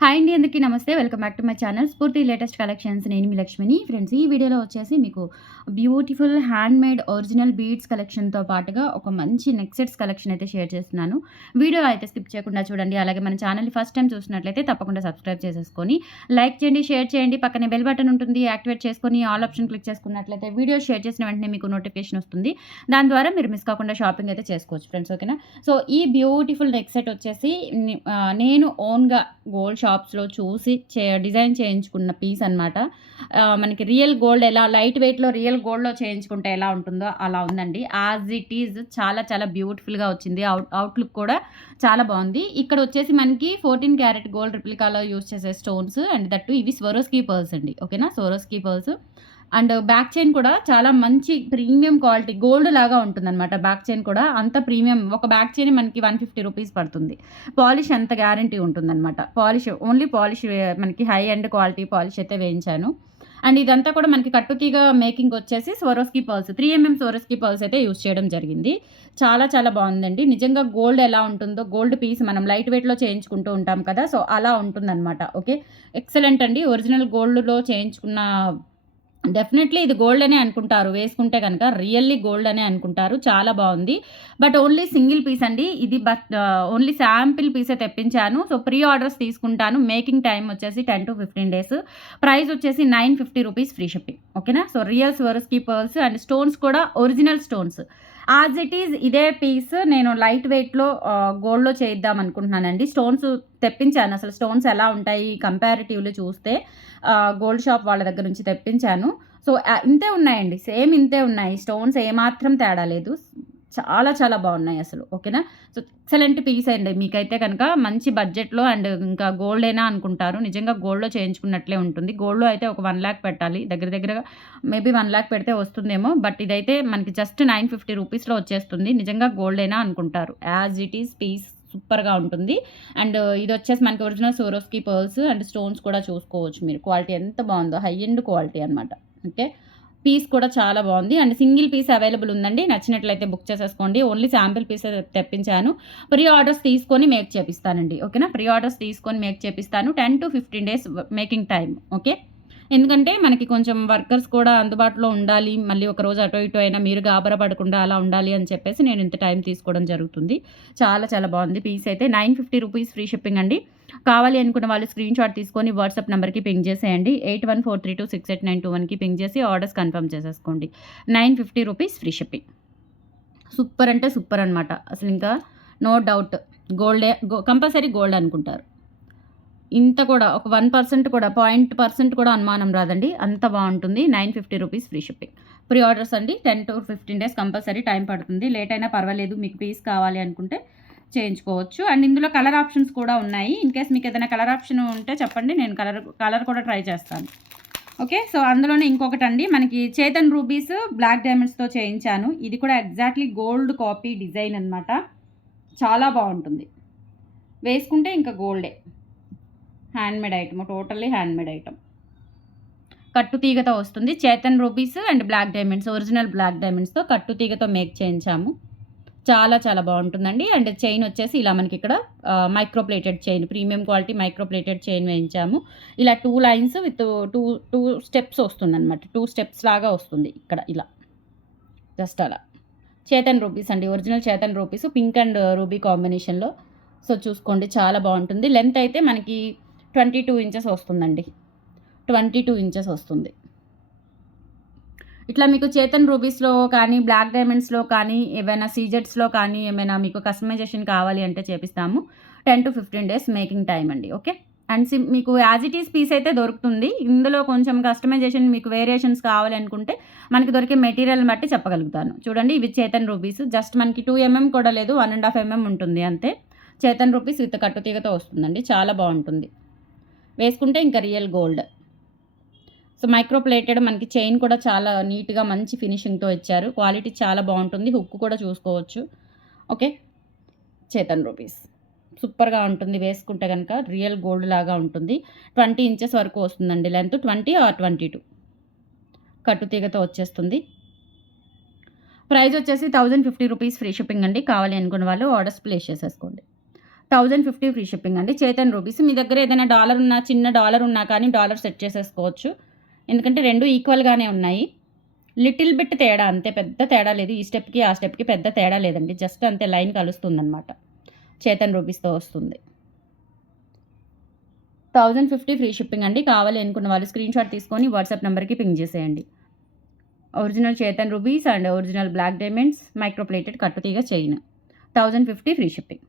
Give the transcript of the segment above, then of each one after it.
Hi అండి, అందరికీ నమస్తే. Welcome back to my channel స్ఫూర్తి లేటెస్ట్ కలెక్షన్స్. నేను మీ లక్ష్మిని. ఫ్రెండ్స్, ఈ వీడియోలో వచ్చేసి మీకు బ్యూటిఫుల్ హ్యాండ్‌మేడ్ ఒరిజినల్ బీడ్స్ కలెక్షన్‌తో పాటుగా ఒక మంచి నెక్ సెట్స్ కలెక్షన్ అయితే షేర్ చేస్తున్నాను. వీడియో అయితే స్కిప్ చేయకుండా చూడండి. అలాగే మన ఛానల్‌ని ఫస్ట్ టైం చూసినట్లయితే తప్పకుండా సబ్స్క్రైబ్ చేసేసుకొని లైక్ చేయండి, షేర్ చేయండి. పక్కనే బెల్ బటన్ ఉంటుంది, యాక్టివేట్ చేసుకొని ఆల్ ఆప్షన్ క్లిక్ చేసుకున్నట్లయితే వీడియో షేర్ చేసిన వెంటనే మీకు నోటిఫికేషన్ వస్తుంది. దాని ద్వారా మీరు మిస్ కాకుండా షాపింగ్ అయితే చేసుకోవచ్చు ఫ్రెండ్స్. ఓకేనా? సో ఈ బ్యూటిఫుల్ నెక్ సెట్ వచ్చేసి నేను ఓన్‌గా గోల్డ్ షాప్స్‌లో చూసి డిజైన్ చేయించుకున్న పీస్ అనమాట. మనకి రియల్ గోల్డ్ ఎలా లైట్ వెయిట్‌లో రియల్ గోల్డ్‌లో చేయించుకుంటే ఎలా ఉంటుందో అలా ఉందండి. యాజ్ ఇట్ ఈజ్ చాలా చాలా బ్యూటిఫుల్‌గా వచ్చింది. అవుట్‌లుక్ కూడా చాలా బావుంది. ఇక్కడ వచ్చేసి మనకి 14 క్యారెట్ గోల్డ్ రిప్లికాలో యూజ్ చేసే స్టోన్స్ అండ్ దట్టు ఇవి స్వరోస్కీ పర్ల్స్ అండి. ఓకేనా? Swarovski pearls and back chain కూడా చాలా మంచి ప్రీమియం క్వాలిటీ గోల్డ్ లాగా ఉంటుందన్నమాట. బ్యాక్ చైన్ కూడా అంత ప్రీమియం. ఒక బ్యాక్ చైన్ మనకి 150 రూపీస్ పడుతుంది. పాలిష్ అంత గ్యారంటీ ఉంటుందన్నమాట. పాలిష్ ఓన్లీ పాలిష్ మనకి హై ఎండ్ క్వాలిటీ పాలిష్ అయితే వేయించాను. అండ్ ఇదంతా కూడా మనకి కట్టుతీగ మేకింగ్ వచ్చేసి స్వరోస్కీ పర్ల్స్ 3 స్వరోస్కీ పర్ల్స్ అయితే యూజ్ చేయడం జరిగింది. చాలా చాలా బాగుందండి. నిజంగా గోల్డ్ ఎలా ఉంటుందో గోల్డ్ పీస్ మనం లైట్ వెయిట్‌లో చేయించుకుంటూ ఉంటాం కదా! సో అలా ఉంటుందన్నమాట. ఓకే. ఎక్సలెంట్ అండి. ఒరిజినల్ గోల్డ్‌లో చేయించుకున్న డెఫినెట్‌లీ ఇది గోల్డ్ అనే అనుకుంటారు. వేసుకుంటే గనక రియల్లీ గోల్డ్ అనే అనుకుంటారు. చాలా బావుంది. బట్ ఓన్లీ సింగిల్ పీస్ అండి. ఇది ఓన్లీ శాంపిల్ పీసే తెప్పించాను. సో ప్రీ ఆర్డర్స్ తీసుకుంటాను. మేకింగ్ టైమ్ వచ్చేసి 10-15 డేస్. ప్రైస్ వచ్చేసి 950 రూపీస్ ఫ్రీ షిప్పింగ్. ఓకేనా? So real Swarovski pearls and stones కూడా original stones. As it is ఇదే పీస్ నేను లైట్ వెయిట్‌లో గోల్డ్‌లో చేయిద్దాం అనుకుంటున్నానండి. స్టోన్స్ తెప్పించాను. అసలు స్టోన్స్ ఎలా ఉంటాయి కంపారిటివ్‌లీ చూస్తే గోల్డ్ షాప్ వాళ్ళ దగ్గర నుంచి తెప్పించాను. సో ఇంతే ఉన్నాయండి. సేమ్ ఇంతే ఉన్నాయి. స్టోన్స్ ఏమాత్రం తేడా లేదు. చాలా చాలా బాగున్నాయి అసలు. ఓకేనా? సో ఎక్సలెంట్ పీస్ అండి. మీకైతే కనుక మంచి బడ్జెట్‌లో అండ్ ఇంకా గోల్డేనా అనుకుంటారు. నిజంగా గోల్డ్‌లో చేయించుకున్నట్లే ఉంటుంది. గోల్డ్‌లో అయితే ఒక 1,00,000 పెట్టాలి. దగ్గర దగ్గరగా మేబీ 1,00,000 పెడితే వస్తుందేమో. బట్ ఇదైతే మనకి జస్ట్ 950 రూపీస్‌లో వచ్చేస్తుంది. నిజంగా గోల్డేనా అనుకుంటారు. యాజ్ ఇట్ ఈజ్ పీస్ సూపర్‌గా ఉంటుంది. అండ్ ఇదొచ్చేసి మనకి original Swarovski pearls and stones కూడా చూసుకోవచ్చు మీరు. క్వాలిటీ ఎంత బావుందో. హై ఎండ్ క్వాలిటీ అనమాట. ఓకే. పీస్ కూడా చాలా బావుంది. అండ్ సింగిల్ పీస్ అవైలబుల్ ఉందండి. నచ్చినట్లయితే బుక్ చేసేసుకోండి. ఓన్లీ శాంపిల్ పీసే తెప్పించాను. ప్రీ ఆర్డర్స్ తీసుకొని మేక్ చేపిస్తానండి. ఓకేనా? ప్రీ ఆర్డర్స్ తీసుకొని మేక్ చేపిస్తాను. 10-15 డేస్ మేకింగ్ టైమ్. ఓకే. ఎందుకంటే మనకి కొంచెం వర్కర్స్ కూడా అందుబాటులో ఉండాలి. మళ్ళీ ఒకరోజు అటో ఇటో అయినా మీరు గాబరా పడకుండా అలా ఉండాలి అని చెప్పేసి నేను ఇంత టైం తీసుకోవడం జరుగుతుంది. చాలా చాలా బావుంది పీస్ అయితే. 950 రూపీస్ ఫ్రీ షిప్పింగ్ అండి. కావాలి అనుకున్న వాళ్ళు స్క్రీన్‌షాట్ తీసుకొని వాట్సాప్ నంబర్‌కి పింగ్ చేసేయండి. 8143268921కి పింగ్ చేసి ఆర్డర్స్ కన్ఫర్మ్ చేసేసుకోండి. 950 రూపీస్ ఫ్రీ షిప్పింగ్. సూపర్ అంటే సూపర్ అనమాట. అసలింకా నో డౌట్ కంపల్సరీ గోల్డ్ అనుకుంటారు. ఇంత కూడా ఒక 1% కూడా 0% కూడా అనుమానం రాదండి. అంత బావుంటుంది. 950 rupees free shipping. Pre orders అండి. 10-15 డేస్ కంపల్సరీ టైం పడుతుంది. లేట్ అయినా పర్వాలేదు. మీకు పీస్ కావాలి అనుకుంటే చేయించుకోవచ్చు. అండ్ ఇందులో కలర్ ఆప్షన్స్ కూడా ఉన్నాయి. ఇన్‌కేస్ మీకు ఏదైనా కలర్ ఆప్షన్ ఉంటే చెప్పండి. నేను కలర్ కూడా ట్రై చేస్తాను. ఓకే. సో అందులోనే ఇంకొకటండి మనకి చేతన్ రూబీస్ బ్లాక్ డైమండ్స్‌తో చేయించాను. ఇది కూడా ఎగ్జాక్ట్‌లీ గోల్డ్ కాపీ డిజైన్ అనమాట. చాలా బావుంటుంది. వేసుకుంటే ఇంకా గోల్డే. Handmade item. Totally handmade item. కట్టు తీగతో వస్తుంది. చేతన్ rubies and black diamonds original black డైమండ్స్‌తో కట్టు తీగతో మేక్ చేయించాము. చాలా చాలా బావుంటుందండి. అండ్ చైన్ వచ్చేసి ఇలా మనకిక్కడ micro plated chain premium quality micro plated chain వేయించాము. ఇలా 2 లైన్స్ విత్ 2 స్టెప్స్ వస్తుందనమాట. 2 స్టెప్స్ లాగా వస్తుంది ఇక్కడ ఇలా. జస్ట్ అలా. చేతన్ రూబీస్ అండి. ఒరిజినల్ చేతన్ రూబీస్ పింక్ అండ్ రూబీ కాంబినేషన్‌లో. సో చూసుకోండి చాలా బావుంటుంది. లెంత్ అయితే మనకి 22 ఇంచెస్ వస్తుందండి. 22 ఇంచెస్ వస్తుంది. ఇట్లా మీకు చేతన్ రూబీస్‌లో కానీ, బ్లాక్ డైమండ్స్‌లో కానీ, ఏవైనా సీజెడ్స్‌లో కానీ ఏమైనా మీకు కస్టమైజేషన్ కావాలి అంటే చేపిస్తాము. 10-15 డేస్ మేకింగ్ టైమ్ అండి. ఓకే. అండ్ మీకు యాజ్ ఇట్ ఈజ్ పీస్ అయితే దొరుకుతుంది. ఇందులో కొంచెం కస్టమైజేషన్ మీకు వేరియేషన్స్ కావాలి అనుకుంటే మనకి దొరికే మెటీరియల్‌ని బట్టి చెప్పగలుగుతాను. చూడండి ఇవి చేతన్ రూబీస్. జస్ట్ మనకి 2 కూడా లేదు. 1.5 ఉంటుంది అంతే. చేతన్ రూబీస్ విత్ కట్టుతీగతో వస్తుందండి. చాలా బావుంటుంది. వేసుకుంటే ఇంకా real gold. So micro plated మనకి చైన్ కూడా చాలా నీట్‌గా మంచి ఫినిషింగ్‌తో ఇచ్చారు. క్వాలిటీ చాలా బావుంటుంది. హుక్ కూడా చూసుకోవచ్చు. ఓకే. చేతన్ రూబీస్. సూపర్‌గా ఉంటుంది. వేసుకుంటే గనక రియల్ గోల్డ్ లాగా ఉంటుంది. 20 ఇంచెస్ వరకు వస్తుందండి లెంత్. 20 ఆర్ 22 కట్టుతీగతో వచ్చేస్తుంది. ప్రైస్ వచ్చేసి 1050 రూపీస్ ఫ్రీ షిప్పింగ్ అండి. కావాలి అనుకున్న వాళ్ళు ఆర్డర్స్ ప్లేస్ చేసేసుకోండి. 1050 ఫ్రీ షిప్పింగ్ అండి. చేతన్ రూపీస్. మీ దగ్గర ఏదైనా డాలర్ ఉన్నా, చిన్న డాలర్ ఉన్నా కానీ డాలర్ సెట్ చేసేసుకోవచ్చు. ఎందుకంటే 2 ఈక్వల్‌గానే ఉన్నాయి. లిటిల్ బిట్ తేడా అంతే, పెద్ద తేడా లేదు. ఈ స్టెప్‌కి, ఆ స్టెప్‌కి పెద్ద తేడా లేదండి. జస్ట్ అంతే లైన్ కలుస్తుందనమాట. చేతన్ రూపీస్‌తో వస్తుంది. 1050 ఫ్రీ షిప్పింగ్ అండి. కావాలి అనుకున్న వాళ్ళు స్క్రీన్‌షాట్ తీసుకొని వాట్సాప్ నంబర్‌కి పింగ్ చేసేయండి. ఒరిజినల్ చేతన్ rubies and original black diamonds micro plated కట్టుతీగ chain. 1050 free shipping.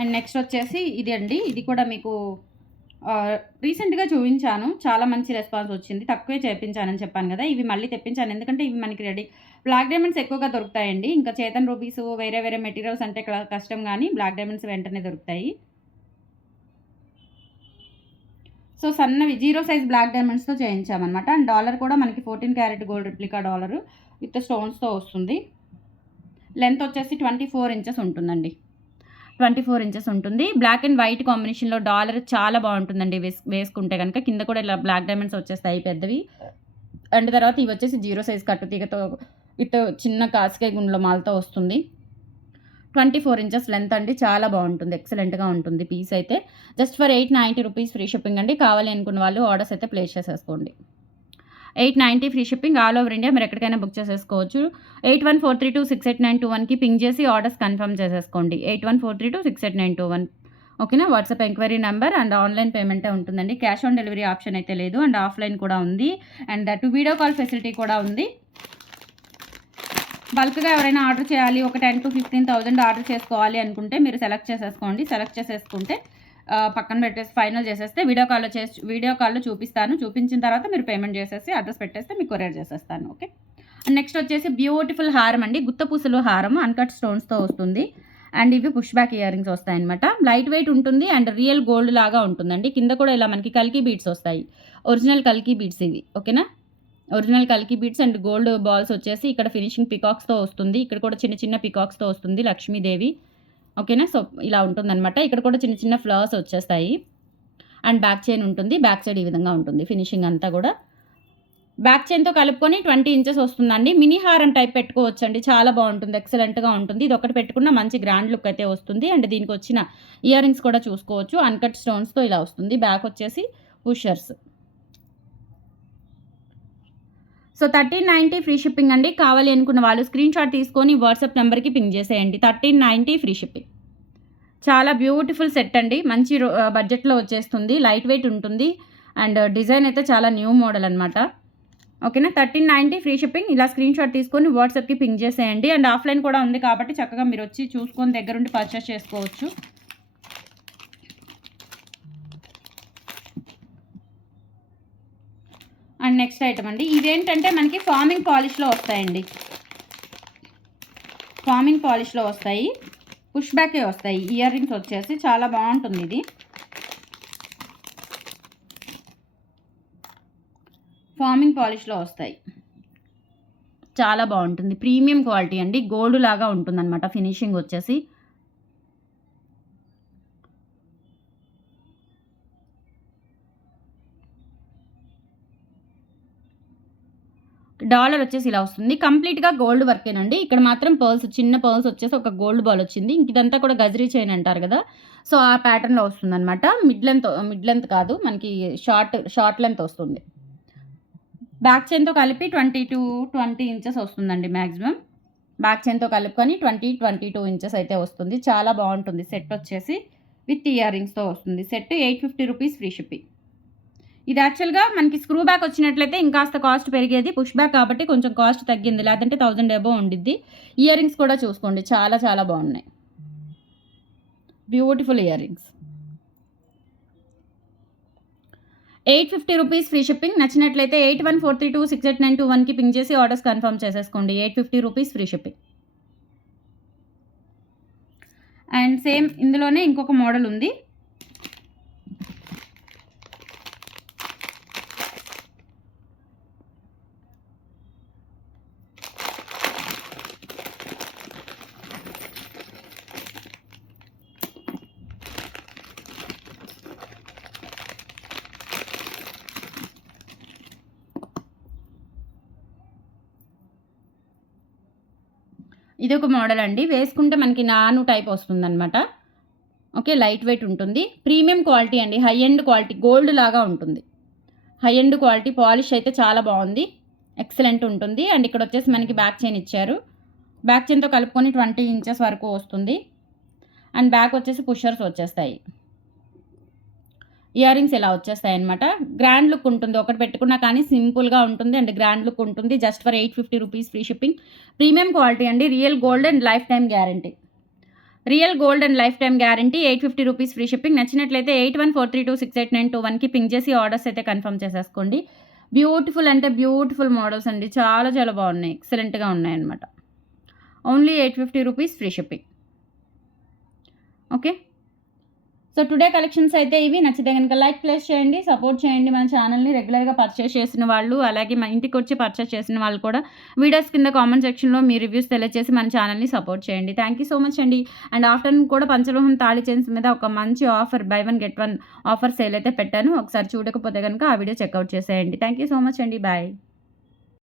And next వచ్చేసి ఇది అండి. ఇది కూడా మీకు రీసెంట్‌గా చూపించాను. చాలా మంచి రెస్పాన్స్ వచ్చింది. తక్కువే చేపించానని చెప్పాను కదా! ఇవి మళ్ళీ తెప్పించాను. ఎందుకంటే ఇవి మనకి బ్లాక్ డైమండ్స్ ఎక్కువగా దొరుకుతాయండి. ఇంకా చేతన్ రూబీస్ వేరే వేరే మెటీరియల్స్ అంటే కష్టం గానీ బ్లాక్ డైమండ్స్ వెంటనే దొరుకుతాయి. సో, సన్నవి 0 సైజ్ బ్లాక్ డైమండ్స్‌తో చేయించామనమాట. అండ్ డాలర్ కూడా మనకి 14 carat gold replica dollar with స్టోన్స్‌తో వస్తుంది. లెంత్ వచ్చేసి 24 ఇంచెస్ ఉంటుందండి. 24 ఇంచెస్ ఉంటుంది. బ్లాక్ అండ్ వైట్ కాంబినేషన్‌లో డాలర్ చాలా బాగుంటుందండి వేసుకుంటే గనక. కింద కూడా ఇలా బ్లాక్ డైమండ్స్ వచ్చేస్తాయి పెద్దవి. అండ్ తర్వాత ఇవి వచ్చేసి 0 సైజ్ కట్టుతీగతో విత్ చిన్న కాసికాయ గుండ్ల మాలతో వస్తుంది. 24 ఇంచెస్ లెంత్ అండి. చాలా బాగుంటుంది. ఎక్సలెంట్‌గా ఉంటుంది పీస్ అయితే. Just for 890 rupees free shipping అండి. కావాలి అనుకున్న వాళ్ళు ఆర్డర్స్ అయితే ప్లేస్ చేసేసుకోండి. 890 free shipping all over India. మీరు ఎక్కడికైనా బుక్ చేసేసుకోవచ్చు. 8143268921కి పింగ్ చేసి ఆర్డర్స్ కన్ఫర్మ్ చేసేసుకోండి. 8143268921 ఓకేనా. WhatsApp enquiry number and online పేమెంటే ఉంటుందండి. క్యాష్ ఆన్ డెలివరీ ఆప్షన్ అయితే లేదు. అండ్ ఆఫ్లైన్ కూడా ఉంది. And that video call facility కూడా ఉంది. బల్క్‌గా ఎవరైనా ఆర్డర్ చేయాలి, ఒక 10,000-15,000 ఆర్డర్ చేసుకోవాలి అనుకుంటే మీరు సెలెక్ట్ చేసేసుకోండి. సెలెక్ట్ చేసేసుకుంటే పక్కన పెట్టేసి ఫైనల్ చేసేస్తే వీడియో కాల్‌లో చూపిస్తాను. చూపించిన తర్వాత మీరు పేమెంట్ చేసేసి అడ్రస్ పెట్టేస్తే మీకు కొరియర్ చేసేస్తాను. ఓకే. నెక్స్ట్ వచ్చేసి బ్యూటిఫుల్ హారం అండి. గుత్తపూసలు హారం అన్‌కట్ స్టోన్స్‌తో వస్తుంది. అండ్ ఇవి పుష్ బ్యాక్ ఇయర్ రింగ్స్ వస్తాయన్నమాట. లైట్ వెయిట్ ఉంటుంది అండ్ రియల్ గోల్డ్ లాగా ఉంటుందండి. కింద కూడా ఇలా మనకి కల్కి బీడ్స్ వస్తాయి. ఒరిజినల్ కల్కి బీడ్స్ ఇవి. ఓకేనా. ఒరిజినల్ కల్కి బీడ్స్ అండ్ గోల్డ్ బాల్స్ వచ్చేసి ఇక్కడ ఫినిషింగ్ పికాక్స్‌తో వస్తుంది. ఇక్కడ కూడా చిన్న చిన్న పికాక్స్‌తో వస్తుంది లక్ష్మీదేవి. ఓకేనా. సో, ఇలా ఉంటుందనమాట. ఇక్కడ కూడా చిన్న చిన్న ఫ్లవర్స్ వచ్చేస్తాయి. అండ్ బ్యాక్ చైన్ ఉంటుంది. బ్యాక్ సైడ్ ఈ విధంగా ఉంటుంది ఫినిషింగ్ అంతా కూడా. బ్యాక్ చైన్‌తో కలుపుకొని 20 ఇంచెస్ వస్తుందండి. మినీ హారం టైప్ పెట్టుకోవచ్చండి. చాలా బాగుంటుంది. ఎక్సలెంట్‌గా ఉంటుంది. ఇది ఒకటి పెట్టుకున్న మంచి గ్రాండ్ లుక్ అయితే వస్తుంది. అండ్ దీనికి వచ్చిన ఇయర్ రింగ్స్ కూడా చూసుకోవచ్చు. అన్‌కట్ స్టోన్స్‌తో ఇలా వస్తుంది. బ్యాక్ వచ్చేసి పుషర్స్. సో, 1390 ఫ్రీ షిప్పింగ్ అండి. కావాలి అనుకున్న వాళ్ళు స్క్రీన్‌షాట్ తీసుకొని వాట్సాప్ నంబర్‌కి పింగ్ చేసేయండి. 1390 ఫ్రీ షిప్పింగ్. చాలా బ్యూటిఫుల్ సెట్ అండి. మంచి బడ్జెట్‌లో వచ్చేస్తుంది. లైట్ వెయిట్ ఉంటుంది. అండ్ డిజైన్ అయితే చాలా న్యూ మోడల్ అనమాట. ఓకేనా. 1390 ఫ్రీ షిప్పింగ్. ఇలా స్క్రీన్‌షాట్ తీసుకొని వాట్సాప్‌కి పింగ్ చేసేయండి. అండ్ ఆఫ్లైన్ కూడా ఉంది కాబట్టి చక్కగా మీరు వచ్చి చూసుకొని దగ్గరుండి పర్చేస్ చేసుకోవచ్చు. అండ్ నెక్స్ట్ ఐటమ్ అండి. ఇదేంటంటే మనకి ఫార్మింగ్ పాలిష్‌లో వస్తాయండి. ఫార్మింగ్ పాలిష్‌లో వస్తాయి. పుష్ బ్యాకే వస్తాయి. ఇయర్ రింగ్స్ వచ్చేసి చాలా బాగుంటుంది ఇది. ఫార్మింగ్ పాలిష్‌లో వస్తాయి. చాలా బాగుంటుంది. ప్రీమియం క్వాలిటీ అండి. గోల్డ్ లాగా ఉంటుందన్నమాట ఫినిషింగ్ వచ్చేసి. డాలర్ వచ్చేసి ఇలా వస్తుంది. కంప్లీట్‌గా గోల్డ్ వర్కేనండి. ఇక్కడ మాత్రం పర్ల్స్, చిన్న పర్ల్స్ వచ్చేసి ఒక గోల్డ్ బాల్ వచ్చింది. ఇంక ఇదంతా కూడా గజరీ చైన్ అంటారు కదా! సో, ఆ ప్యాటర్న్‌లో వస్తుందన్నమాట. మిడ్ లెంత్ కాదు. మనకి షార్ట్ లెంత్ వస్తుంది. బ్యాక్ చైన్‌తో కలిపి 20 ఇంచెస్ వస్తుందండి మాక్సిమం. బ్యాక్ చైన్‌తో కలుపుకొని 22 ఇంచెస్ అయితే వస్తుంది. చాలా బాగుంటుంది. సెట్ వచ్చేసి విత్ ఇయర్ రింగ్స్‌తో వస్తుంది. Set 850 rupees free shipping. ఇది యాక్చువల్‌గా మనకి స్క్రూ బ్యాక్ వచ్చినట్లయితే ఇంకాస్త కాస్ట్ పెరిగేది. పుష్ బ్యాక్ కాబట్టి కొంచెం కాస్ట్ తగ్గింది. లేదంటే 1000 అబోవ్ ఉండిద్ది. ఇయర్ రింగ్స్ కూడా చూసుకోండి. చాలా చాలా బాగున్నాయి. Beautiful ear rings. 850 rupees free shipping. నచ్చినట్లయితే 8143268921కి పింగ్ చేసి ఆర్డర్స్ కన్ఫర్మ్ చేసేసుకోండి. 850 rupees free shipping. And same ఇందులోనే ఇంకొక మోడల్ ఉంది. ఇదొక మోడల్ అండి. వేసుకుంటే మనకి నాను టైప్ వస్తుందనమాట. ఓకే. లైట్ వెయిట్ ఉంటుంది. ప్రీమియం క్వాలిటీ అండి. హై ఎండ్ క్వాలిటీ గోల్డ్ లాగా ఉంటుంది. హై ఎండ్ క్వాలిటీ పాలిష్ అయితే చాలా బాగుంది. ఎక్సలెంట్ ఉంటుంది. అండ్ ఇక్కడొచ్చేసి మనకి బ్యాక్ చైన్ ఇచ్చారు. బ్యాక్ చైన్‌తో కలుపుకొని 20 ఇంచెస్ వరకు వస్తుంది. అండ్ బ్యాక్ వచ్చేసి పుషర్స్ వచ్చేస్తాయి. ఇయర్ రింగ్స్ ఇలా వచ్చేస్తాయన్నమాట. గ్రాండ్ లుక్ ఉంటుంది. ఒకటి పెట్టుకున్నా కానీ సింపుల్‌గా ఉంటుంది. అండ్ గ్రాండ్ లుక్ ఉంటుంది. Just for 850 rupees free shipping. Premium quality అండి. Real gold and lifetime guarantee. Real gold and lifetime guarantee. 850 rupees free shipping. నచ్చినట్లయితే 8143268921కి పింక్ చేసి ఆర్డర్స్ అయితే కన్ఫర్మ్ చేసేసుకోండి. బ్యూటిఫుల్ అంటే బ్యూటిఫుల్ మోడల్స్ అండి. చాలా చాలా బాగున్నాయి. ఎక్సలెంట్‌గా ఉన్నాయన్నమాట. Only 850 rupees free shipping. Okay. So today collections అయితే ఇవి. నచ్చితే గనుక లైక్ ప్లేస్ చేయండి. సపోర్ట్ చేయండి మన ఛానల్‌ని. రెగ్యులర్‌గా పర్చేస్ చేసిన వాళ్ళు, అలాగే మా ఇంటికొచ్చి పర్చేస్ చేసిన వాళ్ళు కూడా వీడియోస్ కింద కామెంట్ సెక్షన్‌లో మీ రివ్యూస్ తెలియజేసి మన ఛానల్‌ని సపోర్ట్ చేయండి. థ్యాంక్ యూ సో మచ్ అండి. అండ్ ఆఫ్టర్‌నూన్ కూడా పంచలోహం తాళి చైన్స్ మీద ఒక మంచి offer buy 1 get 1 offer sale అయితే పెట్టాను. ఒకసారి చూడకపోతే గనుక ఆ వీడియో చెక్‌ఔట్ చేసేయండి. థ్యాంక్ యూ సో మచ్ అండి. బాయ్.